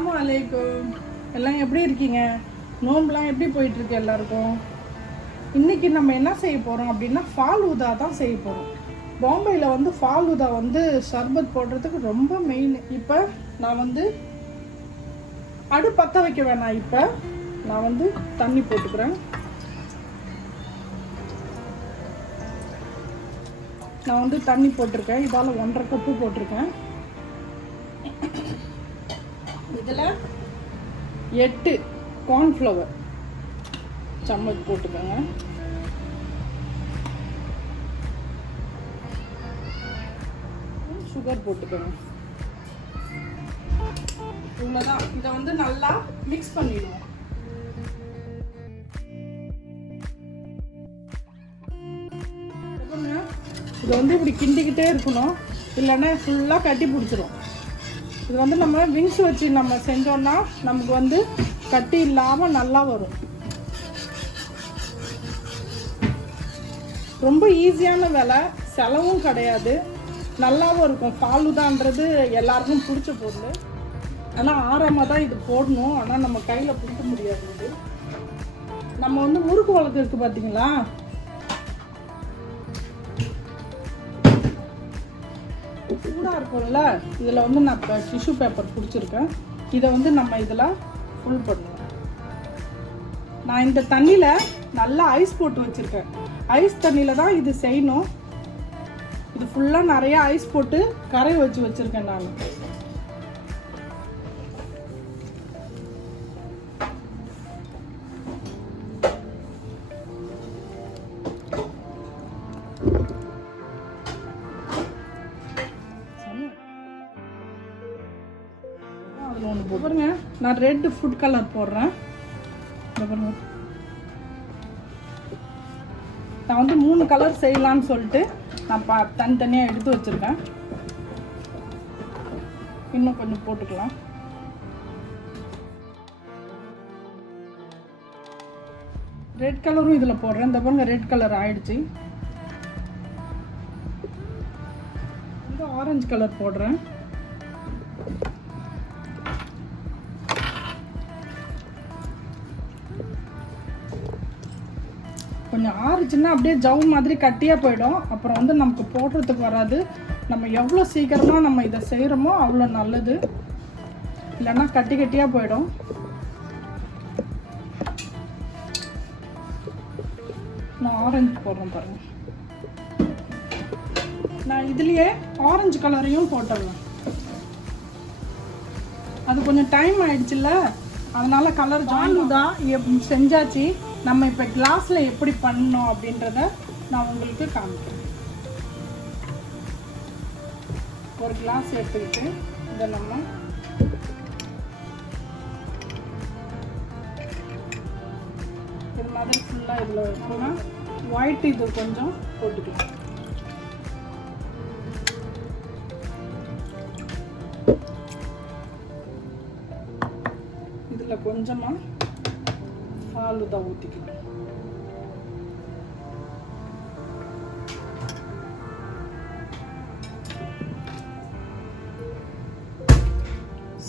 அஸ்ஸலாமு அலைக்கும். எல்லாம் எப்படி இருக்கீங்க? நோம்புலாம் எப்படி போயிட்டுருக்கு எல்லாருக்கும்? இன்றைக்கி நம்ம என்ன செய்ய போகிறோம் அப்படின்னா ஃபாலூதா தான் செய்ய போகிறோம். பாம்பேயில் வந்து ஃபாலூதா வந்து ஷர்பத் போடுறதுக்கு ரொம்ப மெயின். இப்போ நான் வந்து பற்ற வைக்க வேணாம். இப்போ நான் வந்து தண்ணி போட்டுக்கிறேன். நான் வந்து தண்ணி போட்டிருக்கேன். இதால் 1.5 கப்பு போட்டிருக்கேன். இதில் 8 கார்ன்ஃப்ளவர் சம்மச் போட்டுக்கோங்க. சுகர் போட்டுக்கோங்க. இவ்வளோதான். இதை வந்து நல்லா மிக்ஸ் பண்ணிடுவோம். இதை வந்து இப்படி கிண்டிக்கிட்டே இருக்கணும், இல்லைன்னா ஃபுல்லாக கட்டி பிடிச்சிரும். இது வந்து நம்ம விங்ஸ் வச்சு நம்ம செஞ்சோன்னா நமக்கு வந்து கட்டி இல்லாமல் நல்லா வரும். ரொம்ப ஈஸியான வேலை, செலவும் கிடையாது, நல்லாவும் இருக்கும். ஃபாலூதான்றது எல்லாருக்கும் பிடிச்ச பொருள். ஆனால் ஆறாமல் தான் இது போடணும். ஆனால் நம்ம கையில் பிடிக்க முடியாது. இது நம்ம வந்து முறுக்கு வழக்கு இருக்குது பார்த்தீங்களா, சூடாக இருக்கும்ல, இதில் வந்து நான் இப்போ டிஷ்யூ பேப்பர் பிடிச்சிருக்கேன். இதை வந்து நம்ம இதில் ஃபுல் பண்ணுவோம். நான் இந்த தண்ணியில் நல்லா ஐஸ் போட்டு வச்சுருக்கேன். ஐஸ் தண்ணியில் தான் இது செய்யணும். இது ஃபுல்லாக நிறைய ஐஸ் போட்டு கரை வச்சு வச்சுருக்கேன் நான். பாருங்க, நான் ரெட் ஃபுட் கலர் போடுறேன். நான் வந்து 3 கலர் செய்யலான்னு சொல்லிட்டு நான் தனித்தனியாக எடுத்து வச்சுருக்கேன். இன்னும் கொஞ்சம் போட்டுக்கலாம். ரெட் கலரும் இதில் போடுறேன். இந்த பாருங்க, ரெட் கலர் ஆயிடுச்சு. இந்த ஆரஞ்சு கலர் போடுறேன். கொஞ்சம் ஆறுச்சுன்னா அப்படியே ஜவு மாதிரி கட்டியாக போயிடும். அப்புறம் வந்து நமக்கு போடுறதுக்கு வராது. நம்ம எவ்வளோ சீக்கிரமாக நம்ம இதை செய்கிறோமோ அவ்வளோ நல்லது, இல்லைன்னா கட்டி கட்டியாக போயிடும். நான் ஆரஞ்சு போடுறேன் பாருங்க. நான் இதுலேயே ஆரஞ்சு கலரையும் போட்டுடலாம். அது கொஞ்சம் டைம் ஆயிடுச்சுல்ல, அதனால கலர் ஃபாலூதா செஞ்சாச்சு. நம்ம இப்போ கிளாஸில் எப்படி பண்ணணும் அப்படின்றத நான் உங்களுக்கு காமிக்கிறேன். ஒரு கிளாஸ் எடுத்துக்கிட்டு இதை நம்ம இது மாதிரி ஃபுல்லாக இதில் வைக்கணும். ஒயிட் இது கொஞ்சம் போட்டுக்கலாம். இதில் கொஞ்சமாக ஃபாலூதா ஊற்றிக்கலாம்.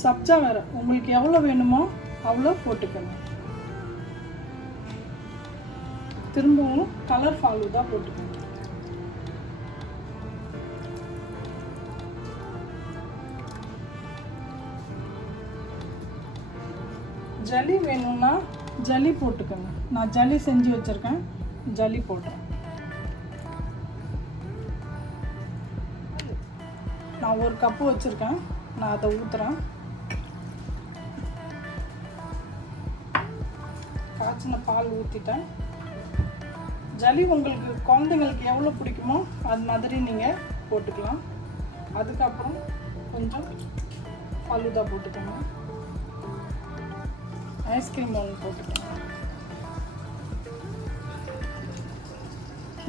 சப்ஜா வேற உங்களுக்கு எவ்வளோ வேணுமோ அவ்வளோ போட்டுக்கணும். திரும்பவும் கலர் ஃபாலூதா போட்டுக்கணும். ஜல்லி வேணும்னா ஜல்லி போட்டுக்கோங்க. நான் ஜல்லி செஞ்சு வச்சுருக்கேன், ஜல்லி போடுறேன். நான் 1 கப்பு வச்சுருக்கேன், நான் அதை ஊற்றுறேன். காய்ச்சின பால் ஊற்றிட்டேன். ஜல்லி உங்களுக்கு குழந்தைங்களுக்கு எவ்வளோ பிடிக்குமோ அது மாதிரி நீங்கள் போட்டுக்கலாம். அதுக்கப்புறம் கொஞ்சம் ஃபாலூதா போட்டுக்கோங்க. ஐஸ்கிரீம் ஒன்று போட்டுக்கோங்க.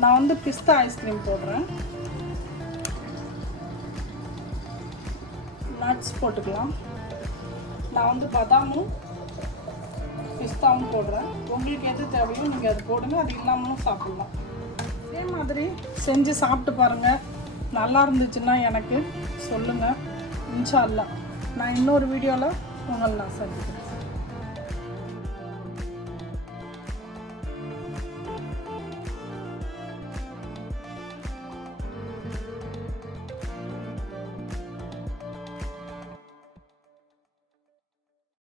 நான் வந்து பிஸ்தா ஐஸ்கிரீம் போடுறேன். நட்ஸ் போட்டுக்கலாம். நான் வந்து பாதாமும் பிஸ்தாவும் போடுறேன். உங்களுக்கு எது தேவையோ நீங்கள் அது போடுங்க, அது இல்லாமலும் சாப்பிட்லாம். இதே மாதிரி செஞ்சு சாப்பிட்டு பாருங்கள். நல்லா இருந்துச்சுன்னா எனக்கு சொல்லுங்கள். இன்ஷா அல்லாஹ் நான் இன்னொரு வீடியோவில் உங்களுக்கு நான் செஞ்சுக்கிறேன்.